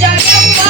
Jangan lupa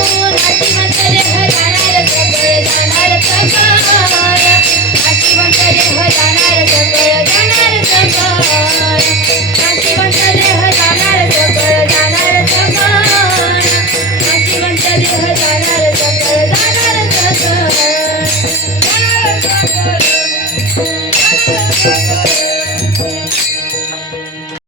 Oh, Thank you.